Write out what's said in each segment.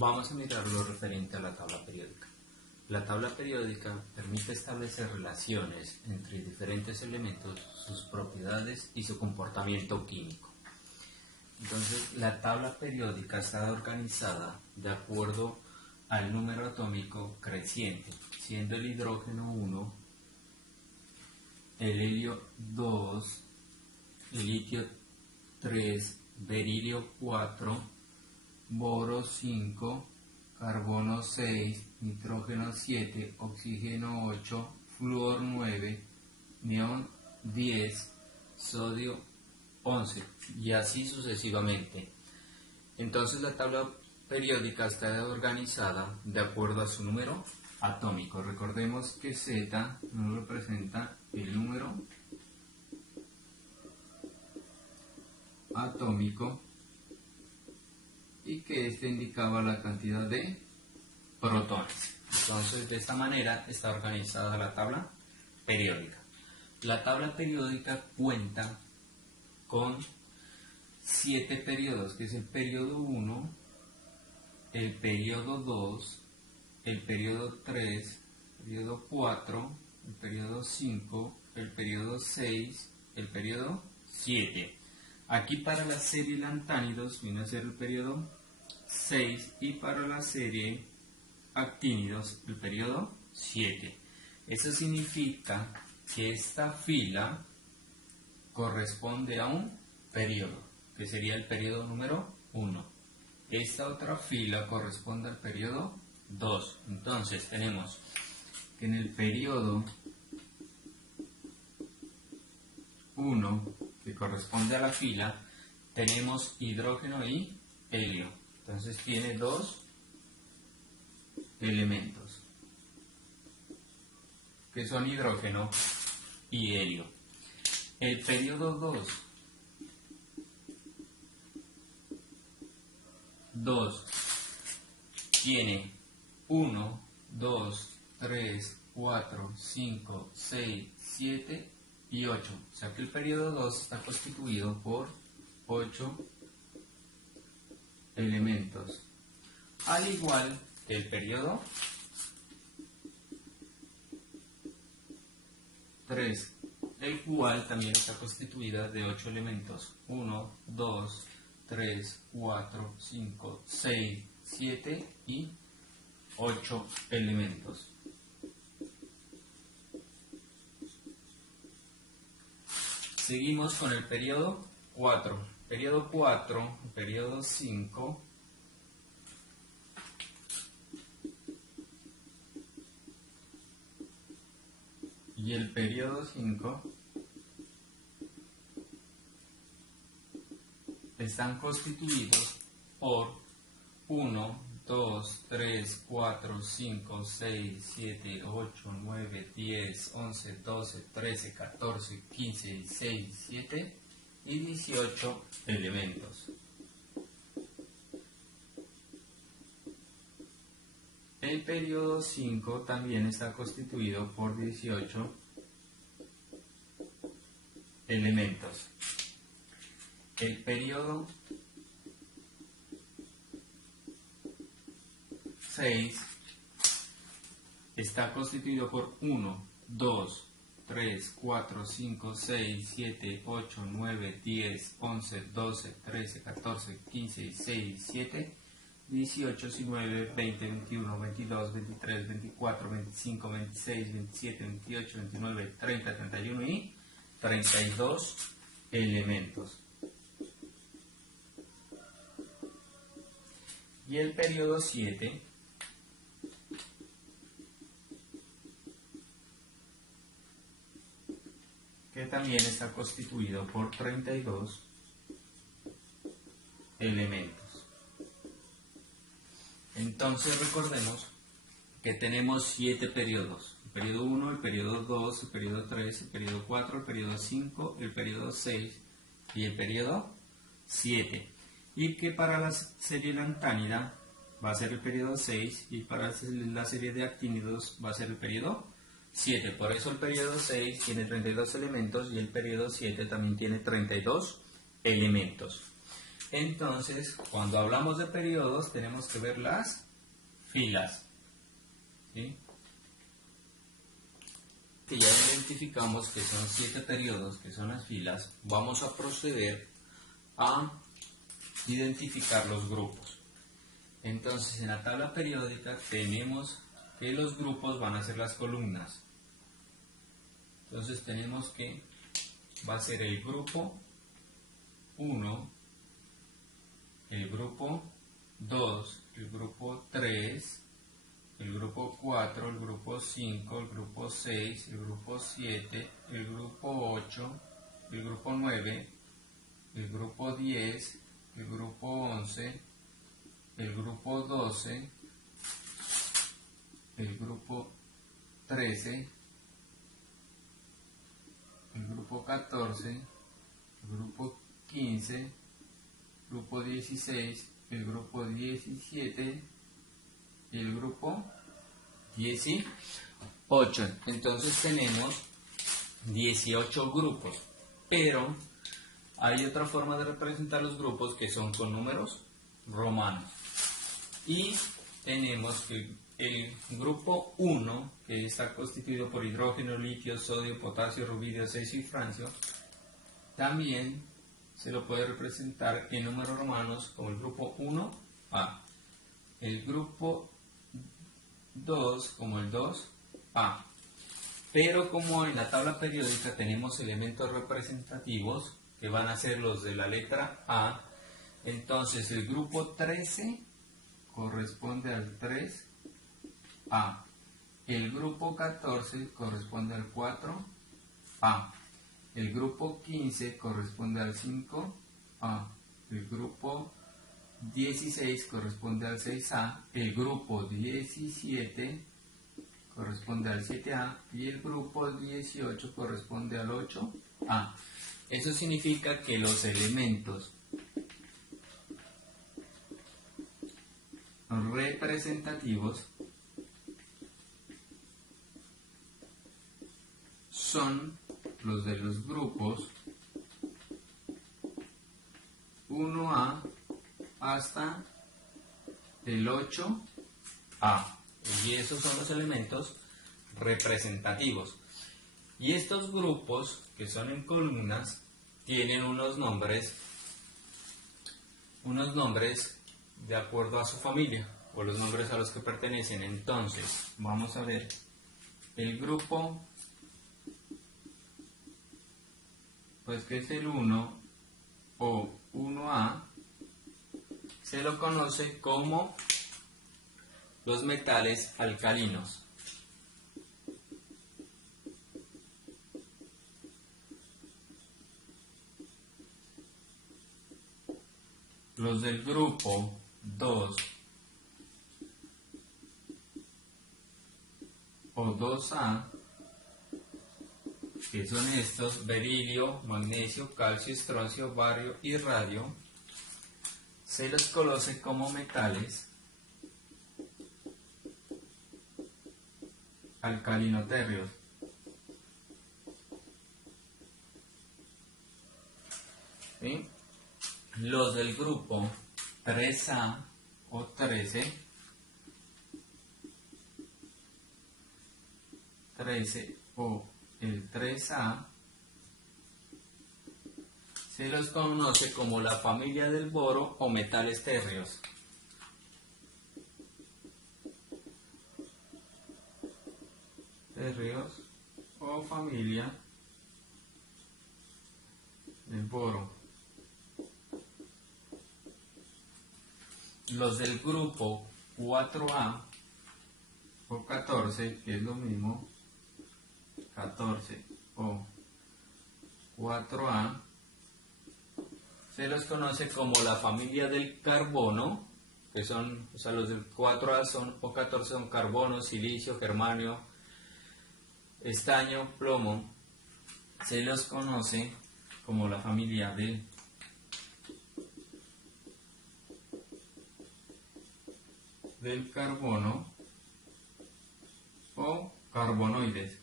Vamos a mirar lo referente a la tabla periódica. La tabla periódica permite establecer relaciones entre diferentes elementos, sus propiedades y su comportamiento químico. Entonces, la tabla periódica está organizada de acuerdo al número atómico creciente, siendo el hidrógeno 1, el helio 2, el litio 3, berilio 4, boro 5, carbono 6, nitrógeno 7, oxígeno 8, flúor 9, neón 10, sodio 11 y así sucesivamente. Entonces la tabla periódica está organizada de acuerdo a su número atómico. Recordemos que Z nos representa el número atómico y que este indicaba la cantidad de protones. Entonces, de esta manera está organizada la tabla periódica. La tabla periódica cuenta con 7 periodos, que es el periodo 1, el periodo 2, el periodo 3, el periodo 4, el periodo 5, el periodo 6, el periodo 7. Aquí para la serie lantánidos viene a ser el periodo 6 y para la serie actínidos el periodo 7. Eso significa que esta fila corresponde a un periodo, que sería el periodo número 1. Esta otra fila corresponde al periodo 2. Entonces tenemos que en el periodo 1, que corresponde a la fila, tenemos hidrógeno y helio. Entonces tiene 2 elementos, que son hidrógeno y helio. El periodo 2 tiene 1, 2, 3, 4, 5, 6, 7 y 8. O sea que el periodo 2 está constituido por 8 elementos. Al igual que el periodo 3, el cual también está constituida de 8 elementos. 1, 2, 3, 4, 5, 6, 7 y 8 elementos. Seguimos con el periodo 4. Periodo 4, periodo 5. Y el periodo 5 están constituidos por 1, 2, 3, 4, 5, 6, 7, 8, 9, 10, 11, 12, 13, 14, 15, 16, 17 y 18 elementos. El periodo 5 también está constituido por 18 elementos. El periodo 6 está constituido por 1, 2, 3, 4, 5, 6, 7, 8, 9, 10, 11, 12, 13, 14, 15, 16, 17, 18, 19, 20, 21, 22, 23, 24, 25, 26, 27, 28, 29, 30, 31 y 32 elementos. Y el periodo 7 que también está constituido por 32 elementos. Entonces recordemos que tenemos 7 periodos. El periodo 1, el periodo 2, el periodo 3, el periodo 4, el periodo 5, el periodo 6 y el periodo 7. Y que para la serie lantánida va a ser el periodo 6 y para la serie de actínidos va a ser el periodo 7. Por eso el periodo 6 tiene 32 elementos y el periodo 7 también tiene 32 elementos. Entonces, cuando hablamos de periodos, tenemos que ver las filas. ¿Sí? Que ya identificamos que son 7 periodos, que son las filas, vamos a proceder a identificar los grupos. Entonces, en la tabla periódica tenemos que los grupos van a ser las columnas. Entonces, tenemos que va a ser el grupo 1, el grupo 2, el grupo 3, el grupo 4, el grupo 5, el grupo 6, el grupo 7, el grupo 8, el grupo 9, el grupo 10, el grupo 11, el grupo 12, el grupo 13, el grupo 14, el grupo 15, el grupo 16, el grupo 17 y el grupo 18. Entonces tenemos 18 grupos, pero hay otra forma de representar los grupos que son con números romanos. Y tenemos que el grupo 1, que está constituido por hidrógeno, litio, sodio, potasio, rubidio, cesio y francio, también se lo puede representar en números romanos como el grupo 1A, el grupo 2 como el 2A. Pero como en la tabla periódica tenemos elementos representativos que van a ser los de la letra A, entonces el grupo 13 corresponde al 3A, el grupo 14 corresponde al 4A, el grupo 15 corresponde al 5A, el grupo 16 corresponde al 6A, el grupo 17 corresponde al 7A y el grupo 18 corresponde al 8A. Eso significa que los elementos representativos son los de los grupos 1A hasta el 8A. Y esos son los elementos representativos. Y estos grupos, que son en columnas, tienen unos nombres de acuerdo a su familia, o los nombres a los que pertenecen. Entonces, vamos a ver el grupo, pues que es el 1 o 1A, se lo conoce como los metales alcalinos. Los del grupo 2 o 2A, que son estos: berilio, magnesio, calcio, estroncio, bario y radio, se los conoce como metales alcalinotérreos. ¿Sí? Los del grupo 3A o 13 o el 3A se los conoce como la familia del boro o metales térreos. Térreos o familia del boro. Los del grupo 4A o 14, que es lo mismo, 14 o 4A, se los conoce como la familia del carbono, que son, o sea, los del 4A son, o 14 son carbono, silicio, germanio, estaño, plomo. Se los conoce como la familia del carbono o carbonoides.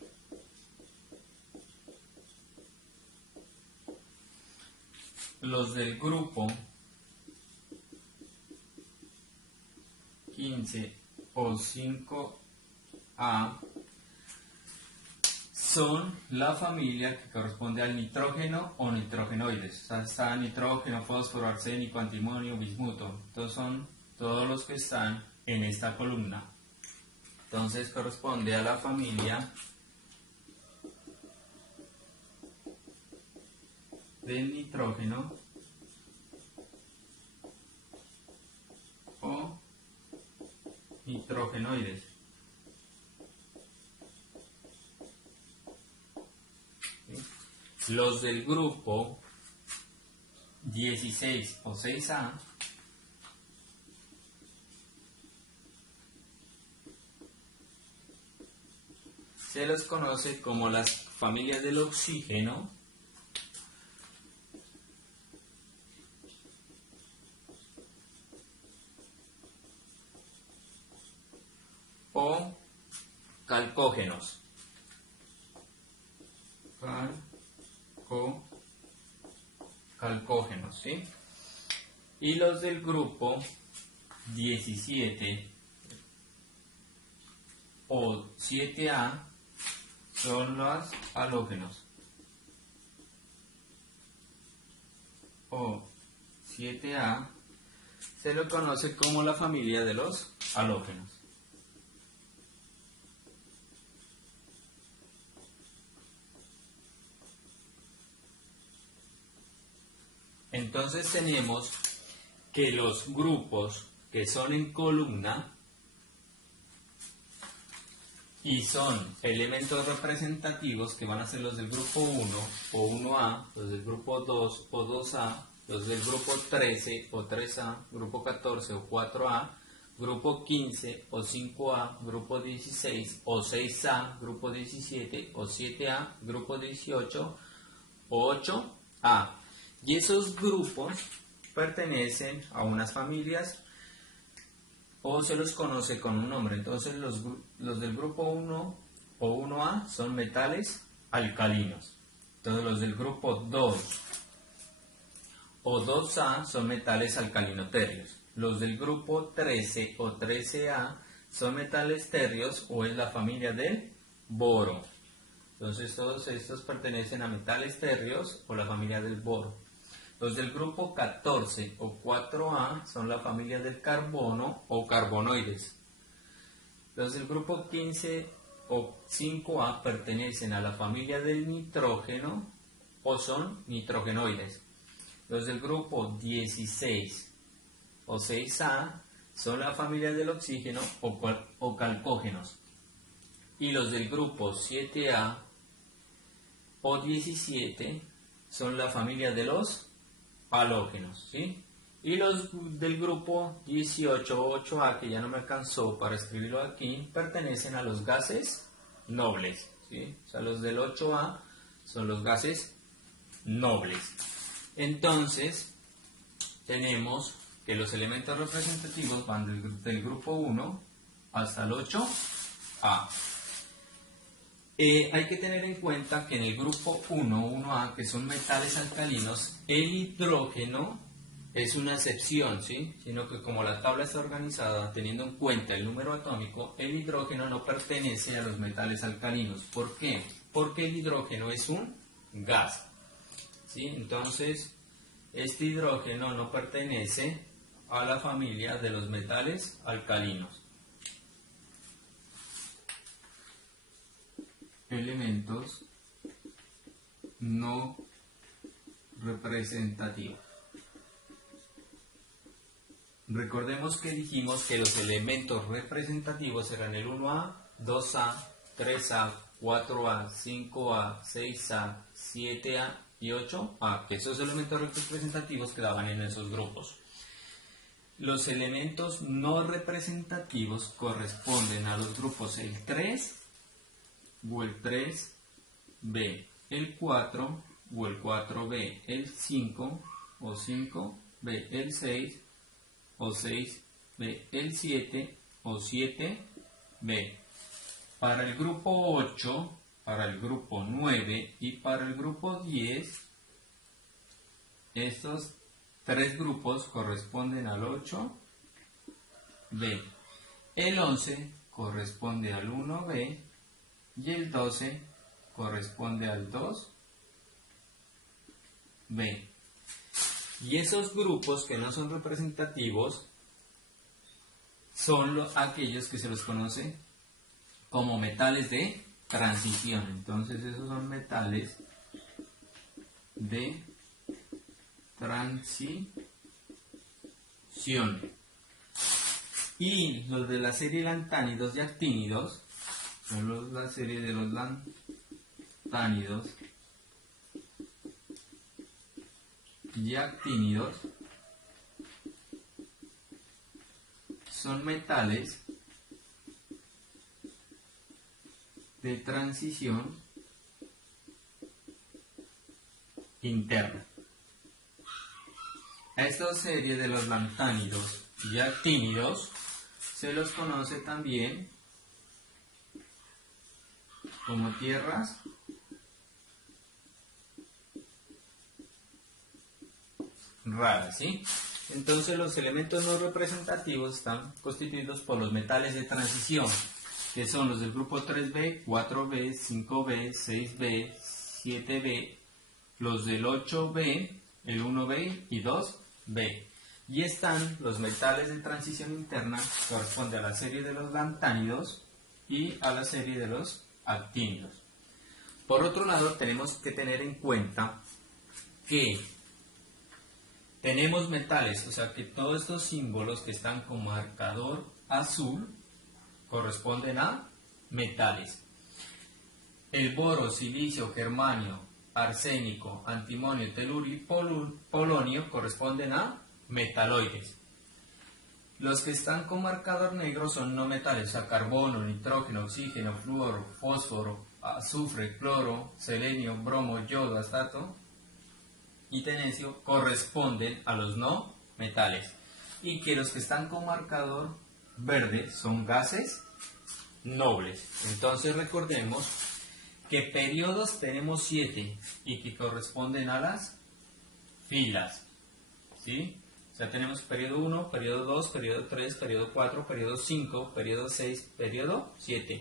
Los del grupo 15 o 5A son la familia que corresponde al nitrógeno o nitrogenoides. O sea, está nitrógeno, fósforo, arsénico, antimonio, bismuto. Entonces son todos los que están en esta columna. Entonces corresponde a la familia del nitrógeno o nitrogenoides. Los del grupo 16 o 6A se los conoce como las familias del oxígeno o calcógenos. Calcógenos, ¿sí? Y los del grupo 17 o 7A son los halógenos. O 7A se lo conoce como la familia de los halógenos. Entonces tenemos que los grupos que son en columna y son elementos representativos que van a ser los del grupo 1 o 1A, los del grupo 2 o 2A, los del grupo 13 o 3A, grupo 14 o 4A, grupo 15 o 5A, grupo 16 o 6A, grupo 17 o 7A, grupo 18 o 8A. Y esos grupos pertenecen a unas familias o se los conoce con un nombre. Entonces los del grupo 1 o 1A son metales alcalinos. Entonces los del grupo 2 o 2A son metales alcalinoterrios. Los del grupo 13 o 13A son metales terrios o es la familia del boro. Entonces todos estos pertenecen a metales terrios o la familia del boro. Los del grupo 14 o 4A son la familia del carbono o carbonoides. Los del grupo 15 o 5A pertenecen a la familia del nitrógeno o son nitrogenoides. Los del grupo 16 o 6A son la familia del oxígeno o calcógenos. Y los del grupo 7A o 17 son la familia de los halógenos, ¿sí? Y los del grupo 18 o 8A, que ya no me alcanzó para escribirlo aquí, pertenecen a los gases nobles, ¿sí? O sea, los del 8A son los gases nobles. Entonces, tenemos que los elementos representativos van del grupo 1 hasta el 8A. Hay que tener en cuenta que en el grupo 1, 1A, que son metales alcalinos, el hidrógeno es una excepción, ¿sí? Sino que como la tabla está organizada teniendo en cuenta el número atómico, el hidrógeno no pertenece a los metales alcalinos. ¿Por qué? Porque el hidrógeno es un gas, ¿sí? Entonces, este hidrógeno no pertenece a la familia de los metales alcalinos. Elementos no representativos. Recordemos que dijimos que los elementos representativos eran el 1A, 2A, 3A, 4A, 5A, 6A, 7A y 8A, que esos elementos representativos quedaban en esos grupos. Los elementos no representativos corresponden a los grupos el 3 o el 3B, el 4 o el 4B, el 5 o 5B, el 6 o 6B, el 7 o 7B. Para el grupo 8, para el grupo 9 y para el grupo 10, estos tres grupos corresponden al 8B. El 11 corresponde al 1B y el 12 corresponde al 2B. Y esos grupos que no son representativos son aquellos que se los conoce como metales de transición. Entonces esos son metales de transición. Y los de la serie lantánidos y actínidos son la serie de los lantánidos y actínidos, son metales de transición interna. A esta serie de los lantánidos y actínidos se los conoce también como tierras raras, ¿sí? Entonces los elementos no representativos están constituidos por los metales de transición, que son los del grupo 3B, 4B, 5B, 6B, 7B, los del 8B, el 1B y 2B. Y están los metales de transición interna, que corresponde a la serie de los lantánidos y a la serie de los actínidos. Por otro lado, tenemos que tener en cuenta que tenemos metales, o sea que todos estos símbolos que están con marcador azul corresponden a metales. El boro, silicio, germanio, arsénico, antimonio, telurio y polonio corresponden a metaloides. Los que están con marcador negro son no metales, o sea, carbono, nitrógeno, oxígeno, flúor, fósforo, azufre, cloro, selenio, bromo, yodo, astato y tenesio corresponden a los no metales. Y que los que están con marcador verde son gases nobles. Entonces recordemos que periodos tenemos 7 y que corresponden a las filas, ¿sí? O sea, tenemos periodo 1, periodo 2, periodo 3, periodo 4, periodo 5, periodo 6, periodo 7.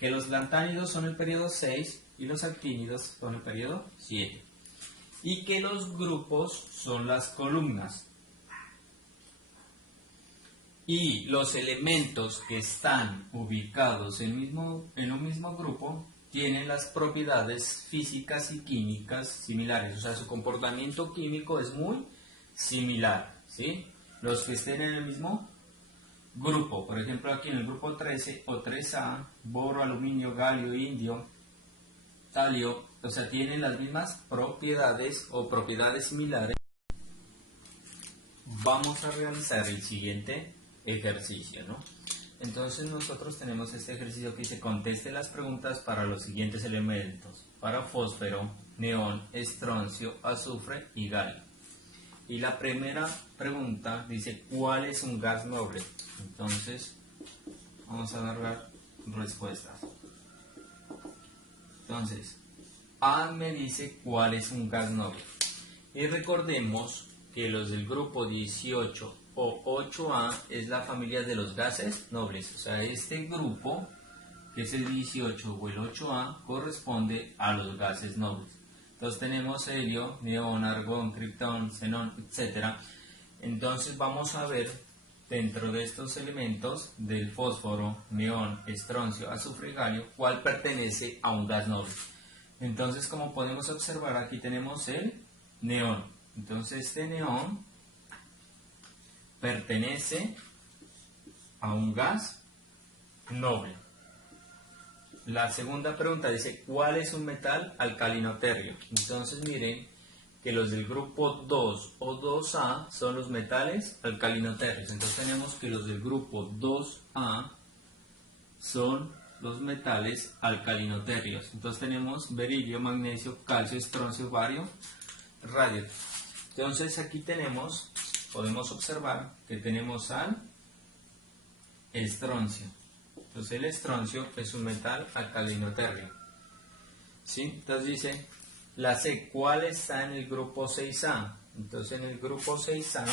Que los lantánidos son el periodo 6 y los actínidos son el periodo 7. Y que los grupos son las columnas. Y los elementos que están ubicados en un mismo grupo tienen las propiedades físicas y químicas similares. O sea, su comportamiento químico es muy similar, ¿sí? Los que estén en el mismo grupo, por ejemplo aquí en el grupo 13 o 3A, boro, aluminio, galio, indio, talio, o sea, tienen las mismas propiedades o propiedades similares. Vamos a realizar el siguiente ejercicio, ¿no? Entonces nosotros tenemos este ejercicio que dice conteste las preguntas para los siguientes elementos: para fósforo, neón, estroncio, azufre y galio. Y la primera pregunta dice ¿cuál es un gas noble? Entonces vamos a dar las respuestas. Entonces A me dice cuál es un gas noble. Y recordemos que los del grupo 18 o 8A es la familia de los gases nobles. O sea, este grupo, que es el 18 o el 8A, corresponde a los gases nobles. Entonces tenemos helio, neón, argón, criptón, xenón, etc. Entonces vamos a ver dentro de estos elementos del fósforo, neón, estroncio, azufre y galio, cuál pertenece a un gas noble. Entonces, como podemos observar, aquí tenemos el neón. Entonces este neón pertenece a un gas noble. La segunda pregunta dice ¿cuál es un metal alcalino-térreo? Entonces miren que los del grupo 2 o 2A son los metales alcalino-térreos. Entonces tenemos que los del grupo 2A son los metales alcalino-térreos. Entonces tenemos berilio, magnesio, calcio, estroncio, bario, radio. Entonces aquí podemos observar que tenemos al estroncio. Entonces el estroncio es un metal alcalino-térreo, ¿sí? Entonces dice la C, ¿cuál está en el grupo 6A? Entonces en el grupo 6A,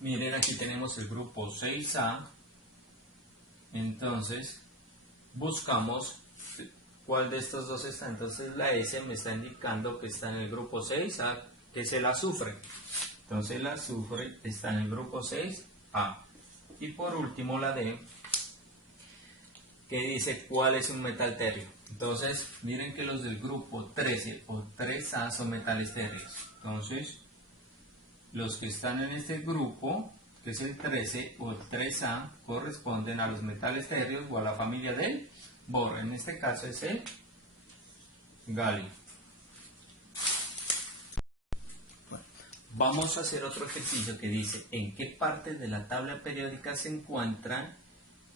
miren aquí tenemos el grupo 6A entonces buscamos cuál de estos dos está. Entonces la S me está indicando que está en el grupo 6A, que es el azufre. Entonces el azufre está en el grupo 6A. Y por último la D, que dice cuál es un metal terrio. Entonces miren que los del grupo 13 o 3A son metales terrios. Entonces los que están en este grupo, que es el 13 o 3A, corresponden a los metales terrios o a la familia del boro. En este caso es el galio. Bueno, vamos a hacer otro ejercicio que dice en qué parte de la tabla periódica se encuentran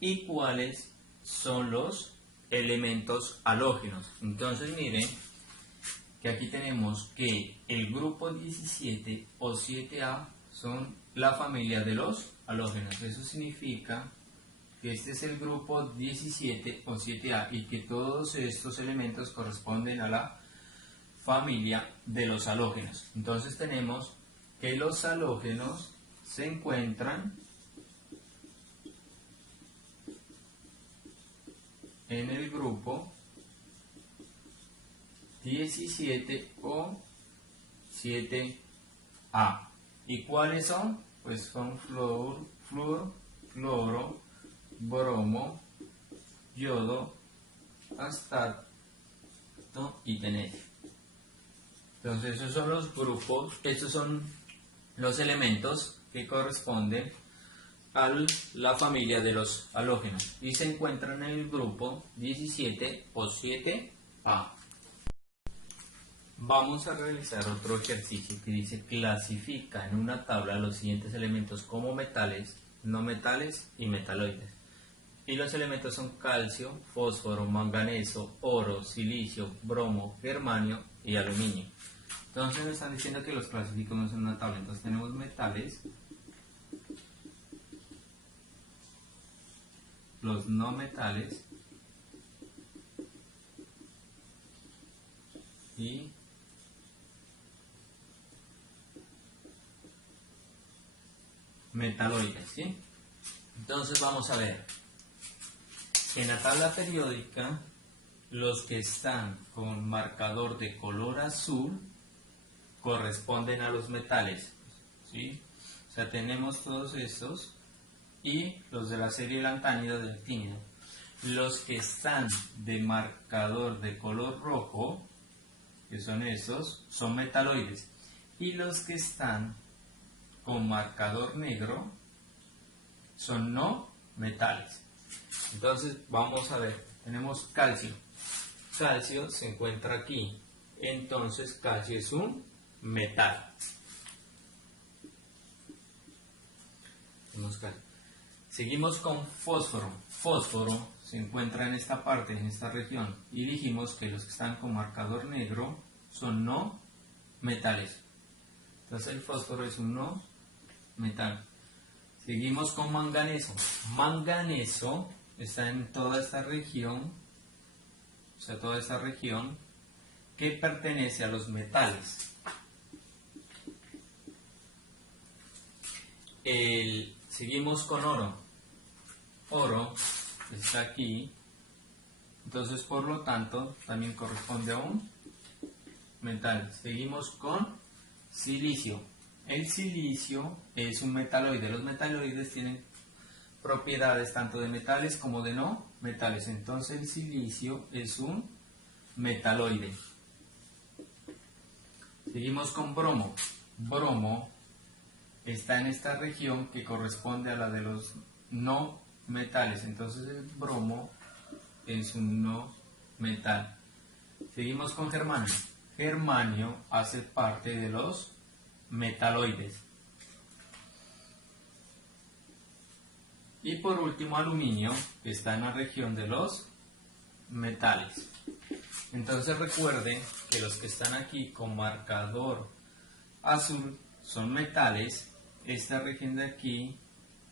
y cuáles son los elementos halógenos. Entonces miren que aquí tenemos que el grupo 17 o 7A son la familia de los halógenos. Eso significa que este es el grupo 17 o 7A y que todos estos elementos corresponden a la familia de los halógenos. Entonces tenemos que los halógenos se encuentran en el grupo 17 o 7A. ¿Y cuáles son? Pues son flúor, cloro, bromo, yodo, astato y tenerio. Entonces esos son los grupos, estos son los elementos que corresponden a la familia de los halógenos y se encuentran en el grupo 17 o 7A. Vamos a realizar otro ejercicio que dice clasifica en una tabla los siguientes elementos como metales, no metales y metaloides. Y los elementos son calcio, fósforo, manganeso, oro, silicio, bromo, germanio y aluminio. Entonces nos están diciendo que los clasificamos en una tabla. Entonces tenemos metales, los no metales y metaloides, ¿sí? Entonces vamos a ver. En la tabla periódica, los que están con marcador de color azul corresponden a los metales, ¿sí? O sea, tenemos todos estos y los de la serie lantánido del actínido. Los que están de marcador de color rojo, que son estos, son metaloides. Y los que están con marcador negro son no metales. Entonces vamos a ver, tenemos calcio. Calcio se encuentra aquí, entonces calcio es un metal. Seguimos con fósforo. Fósforo se encuentra en esta parte, en esta región, y dijimos que los que están con marcador negro son no metales. Entonces el fósforo es un no metal. Seguimos con manganeso. Manganeso está en toda esta región, o sea, toda esta región que pertenece a los metales. Seguimos con oro. Oro está aquí, entonces por lo tanto también corresponde a un metal. Seguimos con silicio. El silicio es un metaloide. Los metaloides tienen propiedades tanto de metales como de no metales. Entonces el silicio es un metaloide. Seguimos con bromo. Bromo está en esta región que corresponde a la de los no metales. Entonces el bromo es un no metal. Seguimos con germanio. Germanio hace parte de los metaloides. Y por último aluminio, que está en la región de los metales. Entonces recuerden que los que están aquí con marcador azul son metales. Esta región de aquí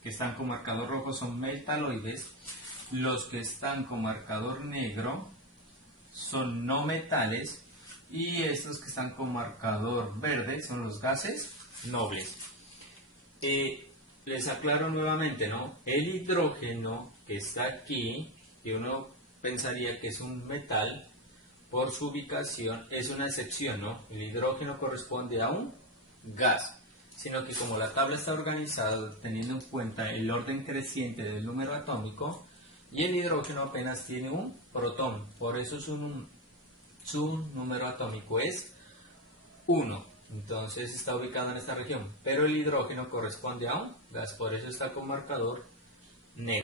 que están con marcador rojo son metaloides. Los que están con marcador negro son no metales. Y estos que están con marcador verde son los gases nobles. les aclaro nuevamente, ¿no? El hidrógeno que está aquí, que uno pensaría que es un metal, por su ubicación es una excepción, ¿no? El hidrógeno corresponde a un gas, sino que como la tabla está organizada teniendo en cuenta el orden creciente del número atómico, y el hidrógeno apenas tiene un protón, por eso su número atómico es 1. Entonces está ubicado en esta región, pero el hidrógeno corresponde a un gas, por eso está con marcador negro.